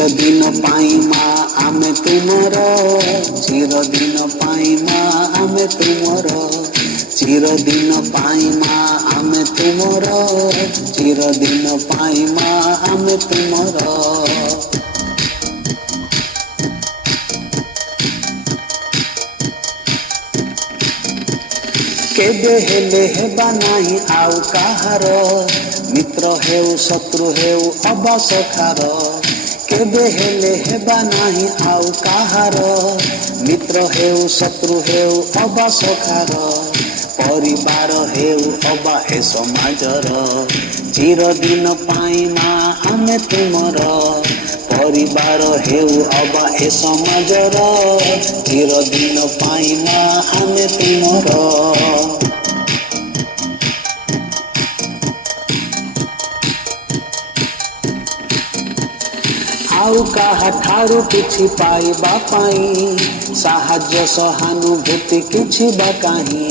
ଚିରଦିନ ପାଇଁ ମା ଆମେ ତୁମର, ଚିରଦିନ ପାଇଁ ମା ଆମେ ତୁମର, ଚିରଦିନ ପାଇଁ ମା ଆମେ ତୁମର, ଚିରଦିନ ପାଇଁ ମା ଆମେ ତୁମର। କେବେ ହେଲେ ହେବା ନାହିଁ ଆଉ କାହାର, ମିତ୍ର ହେଉ ଶତ୍ରୁ ହେଉ ଅବା ସଖାର। କେବେ ହେଲେ ହେବା ନାହିଁ ଆଉ କାହାର, ମିତ୍ର ହେଉ ଶତ୍ରୁ ହେଉ ଅବା ସଖାର। ପରିବାର ହେଉ ଅବା ଏ ସମାଜର, ଚିରଦିନ ପାଇଁ ମା ଆମେ ତୁମର। ପରିବାର ହେଉ ଅବା ଏ ସମାଜର, ଚିରଦିନ ପାଇଁ ମା ଆମେ ତୁମର। ଆଉ କାହାଠାରୁ କିଛି ପାଇବା ପାଇଁ, ସାହାଯ୍ୟ ସହାନୁଭୂତି କିଛି ବା କାହିଁ।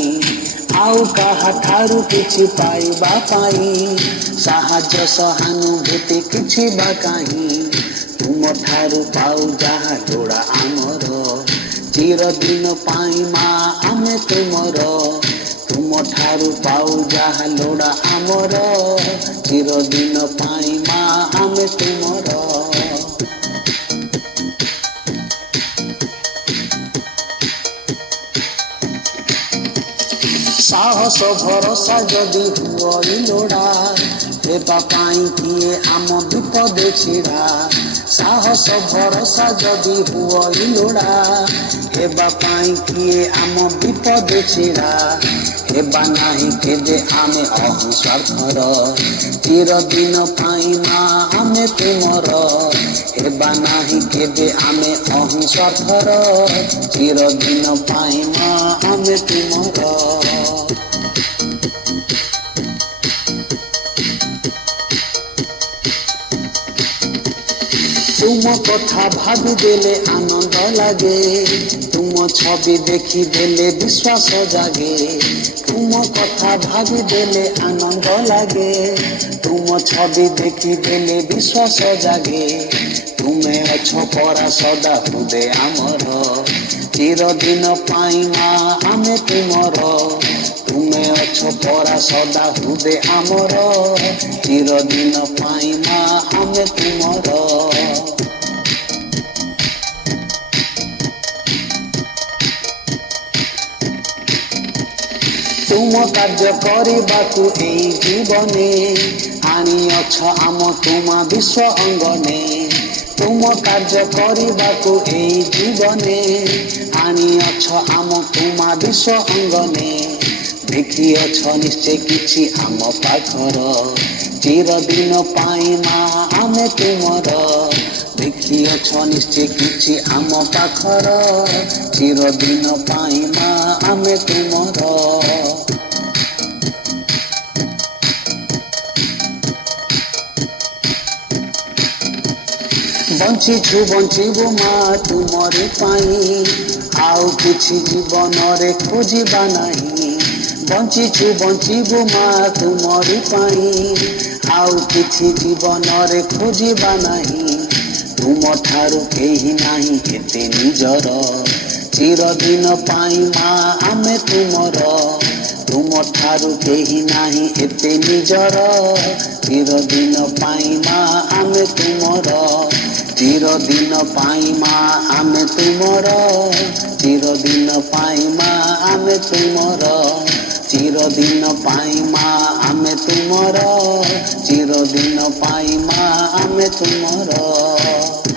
ଆଉ କାହାଠାରୁ କିଛି ପାଇବା ପାଇଁ, ସାହାଯ୍ୟ ସହାନୁଭୂତି କିଛି ବା କାହିଁ। ତୁମଠାରୁ ପାଉ ଯାହା ଲୋଡ଼ା ଆମର, ଚିରଦିନ ପାଇଁ ମା ଆମେ ତୁମର। ତୁମଠାରୁ ପାଉ ଯାହା ଲୋଡ଼ା ଆମର, ଚିରଦିନ ପାଇଁ ମା ଆମେ ତୁମର। ସାହସ ଭରସା ଯଦି ହୁଅଇ ଲୋଡ଼ା, ହେବା ପାଇଁ କିଏ ଆମ ବିପଦେ ଛିଡ଼ା। ସାହସ ଭରସା ଯଦି ହୁଅଇ ଲୋଡ଼ା, ହେବା ପାଇଁ କିଏ ଆମ ବିପଦେ ଛିଡ଼ା। ହେବା ନାହିଁ କେବେ ଆମେ ଅହଂସ୍ୱାର୍ଥର, ଚିରଦିନ ପାଇଁ ମା ଆମେ ତୁମର। ହେବା ନାହିଁ କେବେ ଆମେ ଅହଂସ୍ୱାର୍ଥର, ଚିରଦିନ ପାଇଁ ମା ଆମେ ତୁମର। ତୁମ କଥା ଭାବିଦେଲେ ଆନନ୍ଦ ଲାଗେ, ତୁମ ଛବି ଦେଖିଦେଲେ ବିଶ୍ୱାସ ଜାଗେ। ତୁମ କଥା ଭାବିଦେଲେ ଆନନ୍ଦ ଲାଗେ, ତୁମ ଛବି ଦେଖିଦେଲେ ବିଶ୍ୱାସ ଜାଗେ। ତୁମେ ଅଛ ପରା ସଦା ହୃଦେ ଆମର, ଚିରଦିନ ପାଇଁ ମା ଆମେ ତୁମର। ତୁମେ ଅଛ ପରା ସଦା ହୃଦେ ଆମର, ଚିରଦିନ ପାଇଁ ମା ଆମେ ତୁମର। ତୁମ କାର୍ଯ୍ୟ କରିବାକୁ ଏଇ ଜୀବନେ, ଆଣିଅଛ ଆମ ତୁମ ବିଶ୍ୱ ଅଙ୍ଗନେ। ତୁମ କାର୍ଯ୍ୟ କରିବାକୁ ଏଇ ଜୀବନେ, ଆଣିଅଛ ଆମ ତୁମ ବିଶ୍ୱ ଅଙ୍ଗନେ। ଦେଖିଅଛ ନିଶ୍ଚୟ କିଛି ଆମ ପାଖର, ଚିରଦିନ ପାଇଁ ମା ଆମେ ତୁମର। ଦେଖିଅଛ ନିଶ୍ଚୟ କିଛି ଆମ ପାଖର, ଚିରଦିନ ପାଇଁ ମା ଆମେ ତୁମର। ବଞ୍ଚିବୁ ମା ତୁମରି ପାଇଁ, ଆଉ କିଛି ଜୀବନରେ ଖୋଜିବା ନାହିଁ। ବଞ୍ଚିବୁ ମା ତୁମରି ପାଇଁ, ଆଉ କିଛି ଜୀବନରେ ଖୋଜିବା ନାହିଁ। ତୁମଠାରୁ କେହି ନାହିଁ ଏତେ ନିଜର, ଚିରଦିନ ପାଇଁ ମା ଆମେ ତୁମର। ତୁମଠାରୁ କେହି ନାହିଁ ଏତେ ନିଜର, ଚିରଦିନ ପାଇଁ ମା ଆମେ ତୁମର। ଚିରଦିନ ପାଇଁ ମା ଆମେ ତୁମର, ଚିରଦିନ ପାଇଁ ମା ଆମେ ତୁମର। ଚିରଦିନ ପାଇଁ ମା ଆମେ ତୁମର, ଚିରଦିନ ପାଇଁ ମା ଆମେ ତୁମର।